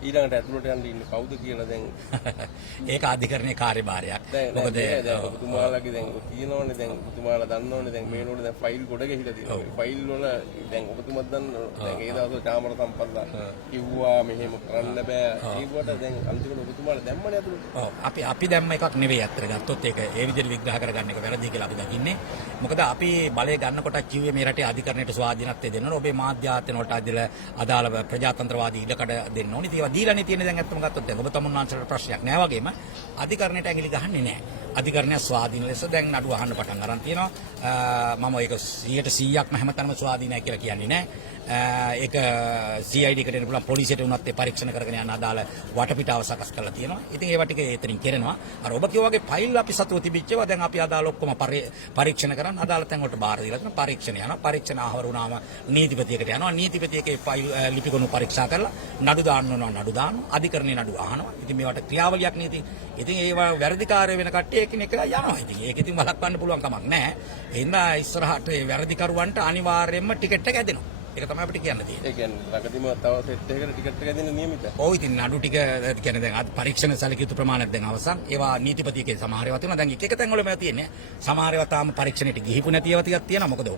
ඊළඟට ඇතුළට යන්න ඉන්නේ කවුද කියලා දැන් ඒක අධිකරණයේ කාර්යභාරයක්. මොකද ඔබතුමාලගේ දැන් තියෙනවනේ දැන් ඔබතුමාලා දන්නවනේ දැන් මේනෝනේ දැන් ෆයිල් ගොඩ ගහිලා තියෙනවා. ෆයිල් වල දැන් ඔබතුමාත් දන්නවනේ දැන් ඒ දවස්වල චාමර සම්පත්ලා කිව්වා මෙහෙම කරන්න බෑ. ඒකට දැන් අන්තිමට ඔබතුමාලා දැම්මනේ ඇතුළට. ඔව් අපි දැම්ම එකක් නෙවෙයි අතර ගත්තොත් ඒක ඒ විදිහට විග්‍රහ කරගන්න එක වැරදි කියලා අපි දකින්නේ. මොකද අපි බලය ගන්නකොට කිව්වේ මේ රටේ අධිකරණයට ස්වාධීනත්වය දෙන්න ඕනේ. ඔබේ මාධ්‍ය ආයතන වලට අදාළ ප්‍රජාතන්ත්‍රවාදී ඉඩකඩ දෙන්න ඕනේ. ඒවා දීලානේ තියෙන්නේ දැන් අත්තම ගත්තොත් දැන් ඔබ තමුන්නාන්සලට ප්‍රශ්නයක් නෑ වගේම අධිකරණයට ඇඟිලි ගහන්නේ නෑ. අධිකරණය ස්වාධීන ලෙස දැන් නඩුව අහන්න පටන් ගන්න තියෙනවා. මම ඒක 100%ක්ම හැමතැනම ස්වාධීනයි කියලා කියන්නේ නෑ. ඒක CID එකට එන්න පුළුවන් පොලිසියට උනත් ඒ පරීක්ෂණ කරගෙන යන අදාළ වටපිටාව සකස් කරලා තියෙනවා. ඉතින් ඒවා ටික එතනින් කරනවා. අර ඔබ කිව්වා වගේ ෆයිල් අපි සතුව තිබිච්චේවා දැන් අපි අදාළ ඔක්කොම පරීක්ෂණ කරන් අදාළ තැන් වලට බාර දීලා තියෙනවා. පරීක්ෂණ යනවා. පරීක්ෂණ ආවර වුණාම නීතිපතියකට යනවා. නීතිපතියකේ ෆයිල් ලිපිගොනු පරීක්ෂා කරලා නඩු දාන්න ඕනවා. නඩු දානවා. අධිකරණේ නඩු අහනවා. ඉතින් මේවට ක්‍රියාවලියක් නීති. ඉතින් ඒවා වැරදිකාරය වෙන කට්ටිය එකිනෙක යනවා. ඉතින් ඒක ඉතින් වළක්වන්න පුළුවන් කමක් නැහැ. ඒ හින්දා ඉස්සරහට මේ වැරදිකරුවන්ට අනිවාර්යයෙන්ම ටිකට් එක ඇදෙනවා. ඒක තමයි අපිට කියන්න තියෙන්නේ. ඒ කියන්නේ ළඟදීම තව සෙට් එකකට ටිකට් එක දෙන්න නියමිතයි. ඔව් ඉතින් නඩු ටික කියන්නේ දැන් අද පරීක්ෂණ සැලකිය යුතු ප්‍රමාණයක් දැන් අවසන්. ඒවා නීතිපතියකේ සමහර ඒවා තියෙනවා. දැන් එක තැන් වල මේවා තියෙන්නේ. සමහර ඒවා තාම පරීක්ෂණයට ගිහිපු නැති ඒවා ටිකක් තියෙනවා. මොකද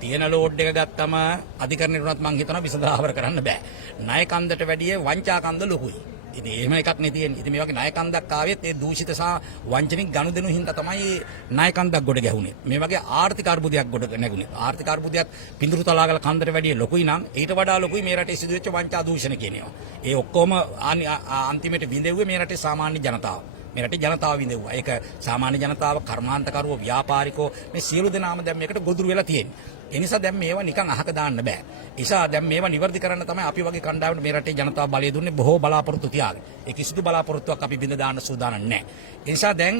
තියෙන ලෝඩ් එක ගත්තම අධිකරණයට උනත් මම හිතනවා විසඳාවර කරන්න බෑ. ණය කන්දට වැඩිය වංචා කන්ද ලොකුයි. ඉතින් එහෙම එකක් නේ තියෙන්නේ. ඉතින් මේ වගේ ණය කන්දක් ආවෙත් ඒ දූෂිත සහ වංචනික ගනුදෙනු හින්දා තමයි ණය කන්දක් ගොඩ ගැහුනේ. මේ වගේ ආර්ථික අර්බුදයක් ගොඩ නැගුණේ. ආර්ථික අර්බුදයක් පිඳුරු තලාගල කන්දට වැඩිය ලොකුයි නම් ඊට වඩා ලොකුයි මේ රටේ සිදුවෙච්ච වංචා දූෂණ කියනවා. ඒ ඔක්කොම අන්තිමට විඳෙව්වේ මේ රටේ සාමාන්‍ය ජනතාව. මේ රටේ ජනතාව විඳෙව්වා. ඒක සාමාන්‍ය ජනතාව, කර්මාන්තකරුවෝ, ව්‍යාපාරිකෝ මේ සියලු දෙනාම දැන් මේකට ගොදුරු වෙලා තියෙන්නේ. ඒ නිසා දැන් මේවා නිකන් අහක දාන්න බෑ. නිසා දැන් මේවා නිවැරදි කරන්න තමයි අපි වගේ කණ්ඩායමට මේ රටේ ජනතාව බලය දුන්නේ බොහෝ බලාපොරොත්තු තියාගෙන. ඒ කිසිදු බලාපොරොත්තුවක් අපි බිඳ දාන්න සූදානම් නැහැ. ඒ නිසා දැන්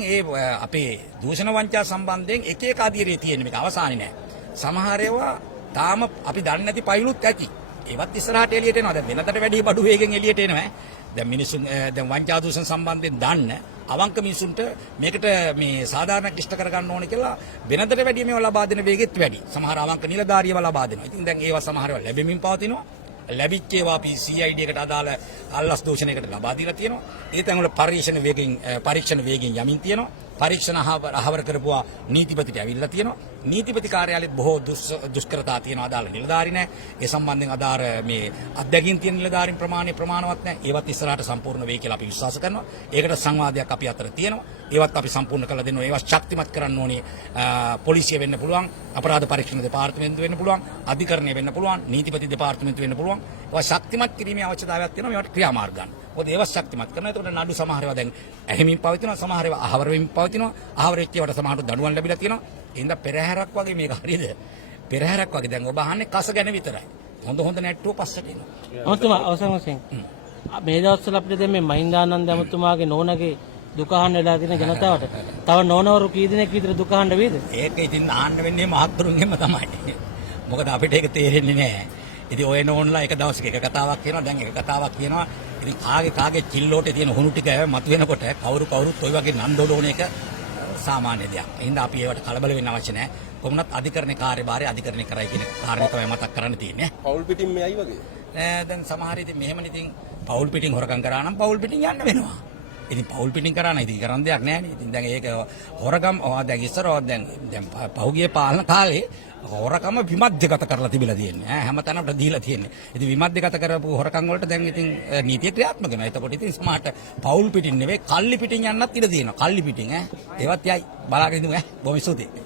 අපේ දූෂණ වංචා සම්බන්ධයෙන් එක එක අධීරයේ තියෙන මේක අවසානේ නැහැ. සමහර ඒවා තාම අපි දන්නේ නැති පයිලුත් ඇති. ඒවත් ඉස්සරහට එළියට එනවා. දැන් වෙනතට වැඩි බඩු වේගෙන් එළියට එනවා. දැන් මිනිසුන් දැන් වංචා දූෂණ සම්බන්ධයෙන් දන්න අවංක මිනිසුන්ට මේකට මේ සාධාරණ ක්ලිෂ්ඨ කරගන්න ඕනේ කියලා වෙනදට වැඩිය මේවා ලබා දෙන වේගෙත් වැඩි. සමහර අවංක නිලධාරියව ලබා දෙනවා. ඉතින් දැන් ඒවා සමහර ඒවා ලැබෙමින් පවතිනවා. ලැබිච්ච ඒවා අපි CID එකට අදාළ අල්ලස් දෝෂණයකට ලබා දීලා තියෙනවා. ඒ තැන් වල පරීක්ෂණ වේගෙන් යමින් තියෙනවා. පරීක්ෂණ අහවර කරපුවා නීතිපතිට ඇවිල්ලා තියෙනවා. නීතිපති කාර්යාලෙත් බොහෝ දුෂ්කරතා තියෙන අදාළ නිලධාරි නැහැ. ඒ සම්බන්ධයෙන් අදාළ මේ අධ්‍යක්ෂින් තියෙන නිලධාරීන් ප්‍රමාණවත් නැහැ. ඒවත් ඉස්සරහට සම්පූර්ණ වෙයි කියලා අපි විශ්වාස කරනවා. ඒකට සංවාදයක් අපි අතර තියෙනවා. ඒවත් අපි සම්පූර්ණ කරලා දෙනවා. ඒවා ශක්තිමත් කරන්න ඕනේ. පොලිසිය වෙන්න පුළුවන්, අපරාධ පරීක්ෂණ දෙපාර්තමේන්තුව වෙන්න පුළුවන්, අධිකරණය වෙන්න පුළුවන්, නීතිපති දෙපාර්තමේන්තුව වෙන්න පුළුවන්. ඒවා ශක්තිමත් කිරීමේ අවශ්‍යතාවයක් තියෙනවා. මේවට ක්‍රියාමාර්ග ගන්න. මොකද ඒවා ශක්තිමත් කරනවා. ඒකට නඩු සමහර ඒවා දැන් ඇහිමින් පවතිනවා, සමහර ඒවා අහවර වෙමින් පවතිනවා. අහවර වෙච්ච ඒවාට සමහරට දඬුවම් ලැබිලා තියෙනවා. එහෙනම් පෙරහැරක් වගේ මේක හරියද? පෙරහැරක් වගේ දැන් ඔබ අහන්නේ කස ගැන විතරයි. හොඳ නැට්ටුව පස්සට එනවා. අමතුමා අවසන් වශයෙන් මේ දවස්වල අපිට දැන් මේ මහින්දානන්ද අමතුමාගේ නෝනගේ දුක අහන්න වෙලා තියෙන ජනතාවට තව නෝනවරු කී දෙනෙක් විතර දුක අහන්න වේද? ඒක ඉතින් අහන්න වෙන්නේ මහත්තුරුන්ගෙන්ම තමයි. මොකද අපිට ඒක තේරෙන්නේ නැහැ. ඉතින් ඔය නෝන්ලා එක දවසක එක කතාවක් කියනවා, දැන් එක කතාවක් කියනවා. ඉතින් කාගේ චිල්ලෝටේ තියෙන හුණු ටික මතුවෙනකොට කවුරුත් ඔය වගේ නන්දෝඩෝන එක සාමාන්‍ය දෙයක්. එහෙනම් අපි ඒවට කලබල වෙන්න අවශ්‍ය නැහැ. කොහොමවත් අධිකරණේ කාර්යභාරය අධිකරණය කරයි කියන කාරණේ තමයි මතක් කරන්න තියෙන්නේ. පෞල් පිටින් මෙයි වගේ. දැන් සමහර ඉතින් මෙහෙමනේ ඉතින් පෞල් පිටින් හොරකම් කරා නම් පෞල් පිටින් යන්න වෙනවා. ඉතින් පෞල් පිටින් කරා නම් ඉතින් කරන්න දෙයක් නැහැ නේ. ඉතින් දැන් ඒක හොරකම් දැන් ඉස්සරව දැන් පහුගිය පාලන කාලේ හොරකම විමධ්‍යගත කරලා තිබිලා තියෙන්නේ. හැමතැනම දීලා තියෙන්නේ. ඉතින් විමධ්‍යගත කරපු හොරකම් වලට දැන් ඉතින් නීතිය ක්‍රියාත්මක වෙනවා. එතකොට ඉතින් සමහරට පෞල් පිටින් නෙවෙයි කල්ලි පිටින් යන්නත් ඉඩ තියෙනවා. කල්ලි පිටින් ඒවත් යයි බලාගෙන ඉඳමු බොහොම ස්තුතියි.